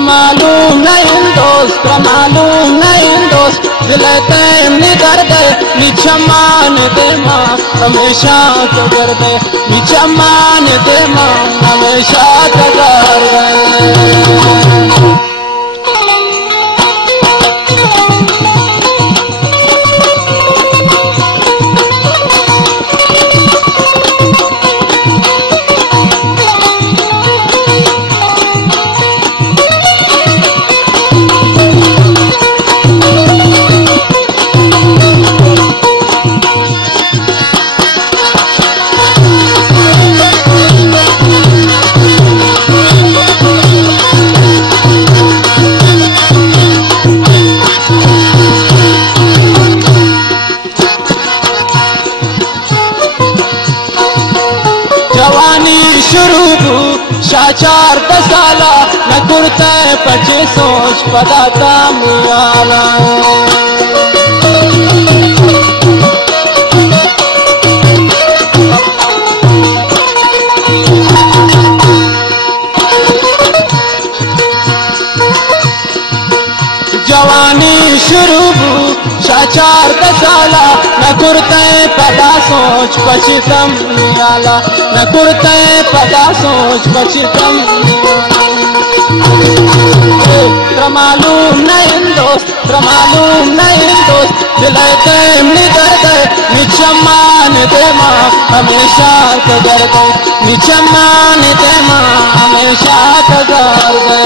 मालूम नहीं दोस्त मालूम नहीं दोस्त दिल तेमनी दर्द निचमान दे माँ हमेशा तो कर दे निचमान दे माँ हमेशा तो कर दे। शाचार दसाला न कुर्ते पचे सोच पदाता मियाला जवानी शुरू शाचार दसाला न कुर्ते पदा सोच पचितम मियाला न कुर्ते पदा सोच पचितम मालूम नहीं दोस्त मालूम नहीं दोस्त दिल तेमनी दर्द निचमान दे माँ हमेशा तो कर दे निचमान दे माँ हमेशा तो कर दे।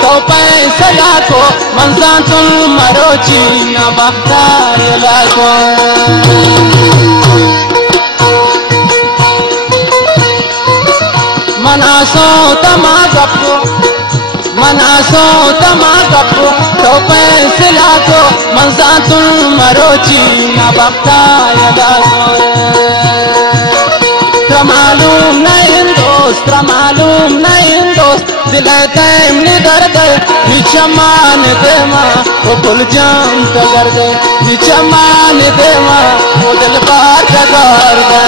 तो पैसा लाखो मंजान तुम मरोची न मख्तार लाखो मनासो तमा गप्पो तो पैसा लाखो मंजान तुम मरोची न मख्तार लाखो मालूम नहीं दोस्त मालूम नहीं दोस्त दिल तेमनी दर्द निचमान दे माँ वो भूल जान तो कर दे निचमान दे माँ वो दिल बात कर दे।